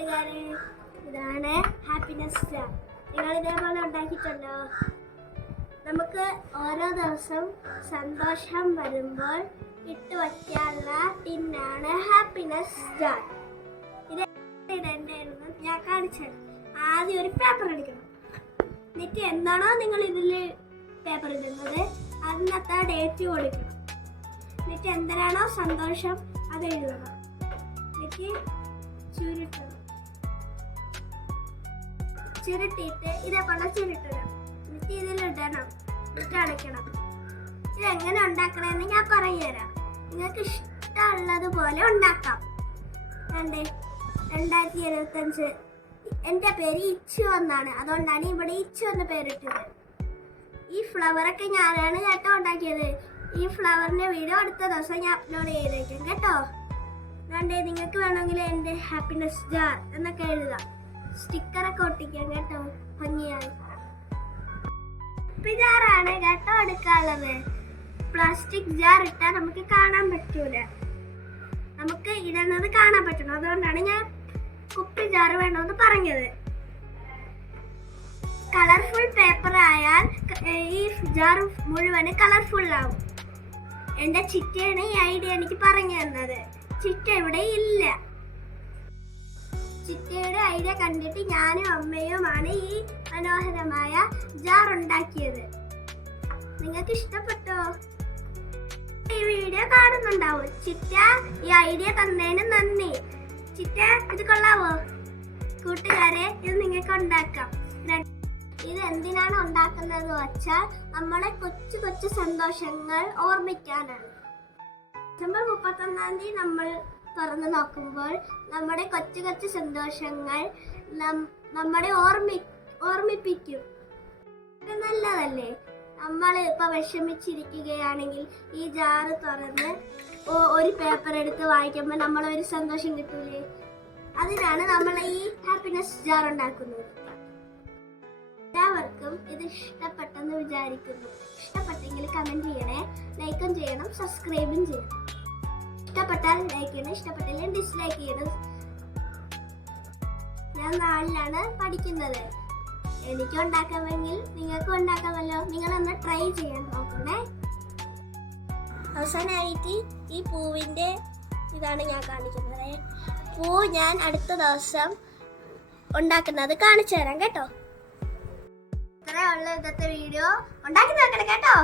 കൂട്ടുകാരെ, ഇതാണ് happiness star. നിങ്ങൾ ഇതേപോലെ ഉണ്ടാക്കിയിട്ടുണ്ടോ? നമുക്ക് ഓരോ ദിവസം സന്തോഷം വരുമ്പോൾ ഇട്ട് വയ്ക്കാനുള്ള ടിന്നാണ് ഹാപ്പിനെസ് സ്റ്റാർ. ഇത് ഇതെന്തായിരുന്നു ഞാൻ കാണിച്ചത്. ആദ്യം ഒരു പേപ്പർ എടുക്കണം. എന്നിട്ട് എന്താണോ നിങ്ങൾ ഇതിൽ പേപ്പർ ഇടുന്നത് അതിനകത്ത് ഡേറ്റ് കൊടുക്കണം. എന്നിട്ട് എന്തിനാണോ സന്തോഷം അത് എഴുതണം. എന്നിട്ട് ചുരുട്ടിയിട്ട് ഇതേപോലെ ചുരുട്ടണം. എന്നിട്ട് ഇതിലിടണം. എന്നിട്ട് അടയ്ക്കണം. ഇതെങ്ങനെ ഉണ്ടാക്കണമെന്ന് ഞാൻ പറഞ്ഞുതരാം. നിങ്ങൾക്ക് ഇഷ്ടമുള്ളതുപോലെ ഉണ്ടാക്കാം. 2025 എൻ്റെ പേര് ഇച്ചു എന്നാണ്. അതുകൊണ്ടാണ് ഇവിടെ ഇച്ചു എന്ന പേരിട്ടത്. ഈ ഫ്ലവറൊക്കെ ഞാനാണ് കേട്ടോ ഉണ്ടാക്കിയത്. ഈ ഫ്ലവറിൻ്റെ വീഡിയോ അടുത്ത ദിവസം ഞാൻ അപ്ലോഡ് ചെയ്തേക്കാം കേട്ടോ. നിങ്ങൾക്ക് വേണമെങ്കിൽ എൻ്റെ ഹാപ്പിനെസ് ജാർ എന്നൊക്കെ എഴുതാം. സ്റ്റിക്കറൊക്കെ ഒട്ടിക്കാം കേട്ടോ, ഭംഗിയായി. ജാറാണ് കേട്ടോ എടുക്കാനുള്ളത്. പ്ലാസ്റ്റിക് ജാർ ഇട്ടാൽ നമുക്ക് കാണാൻ പറ്റൂല. നമുക്ക് ഇടുന്നത് കാണാൻ പറ്റണം. അതുകൊണ്ടാണ് ഞാൻ കുപ്പി ജാർ വേണമെന്ന് പറഞ്ഞത്. കളർഫുൾ പേപ്പർ ആയാൽ ഈ ജാർ മുഴുവൻ കളർഫുൾ ആവും. എൻ്റെ ചിറ്റയാണ് ഈ ഐഡിയ എനിക്ക് പറഞ്ഞു തന്നത്. ചിറ്റ ഇവിടെ ഇല്ല. ചിറ്റയുടെ ഐഡിയ കണ്ടിട്ട് ഞാനും അമ്മയുമാണ് ഈ മനോഹരമായ ജാർ ഉണ്ടാക്കിയത്. നിങ്ങൾക്ക് ഇഷ്ടപ്പെട്ടോ? ഈ വീഡിയോ കാണുന്നുണ്ടാവും. ചിറ്റ ഈ ഐഡിയ തന്നതിന് നന്ദി. ചിറ്റ ഇത് കൊള്ളാവോ? കൂട്ടുകാരെ, ഇത് നിങ്ങൾക്ക് ഉണ്ടാക്കാം. ഇത് എന്തിനാണ് ഉണ്ടാക്കുന്നത് വെച്ചാൽ നമ്മളെ കൊച്ചു കൊച്ചു സന്തോഷങ്ങൾ ഓർമ്മിക്കാനാണ്. ഡിസംബർ 31 നമ്മൾ തുറന്നു നോക്കുമ്പോൾ നമ്മുടെ കൊച്ചു കൊച്ചു സന്തോഷങ്ങൾ നമ്മളെ ഓർമ്മിപ്പിക്കും. നല്ലതല്ലേ? നമ്മൾ ഇപ്പൊ വിഷമിച്ചിരിക്കുകയാണെങ്കിൽ ഈ ജാറ് തുറന്ന് ഒരു പേപ്പർ എടുത്ത് വായിക്കുമ്പോൾ നമ്മളൊരു സന്തോഷം കിട്ടൂലേ? അതിനാണ് നമ്മൾ ഈ ഹാപ്പിനെസ് ജാർ ഉണ്ടാക്കുന്നത്. എല്ലാവർക്കും ഇത് ഇഷ്ടപ്പെട്ടെന്ന് വിചാരിക്കുന്നു. ഇഷ്ടപ്പെട്ടെങ്കിൽ കമന്റ് ചെയ്യണേ, ലൈക്കും ചെയ്യണം, സബ്സ്ക്രൈബും ചെയ്യണം. ഇഷ്ടപ്പെട്ടാൽ ലൈക്ക് ചെയ്യണം, ഇഷ്ടപ്പെട്ടില്ലെങ്കിൽ ഡിസ്ലൈക്ക് ചെയ്യണം. ഞാൻ 4ലാണ് പഠിക്കുന്നത്. എനിക്ക് ഉണ്ടാക്കാമെങ്കിൽ നിങ്ങൾക്കും ഉണ്ടാക്കാമല്ലോ. നിങ്ങളൊന്ന് ട്രൈ ചെയ്യാൻ നോക്കണേ. അവസാനമായിട്ട് ഈ പൂവിൻ്റെ ഇതാണ് ഞാൻ കാണിക്കുന്നത്. പൂ ഞാൻ അടുത്ത ദിവസം ഉണ്ടാക്കുന്നത് കാണിച്ചു തരാം കേട്ടോ. ഇത്രയുള്ള ഇന്നത്തെ വീഡിയോ ഉണ്ടാക്കി നോക്കണം കേട്ടോ.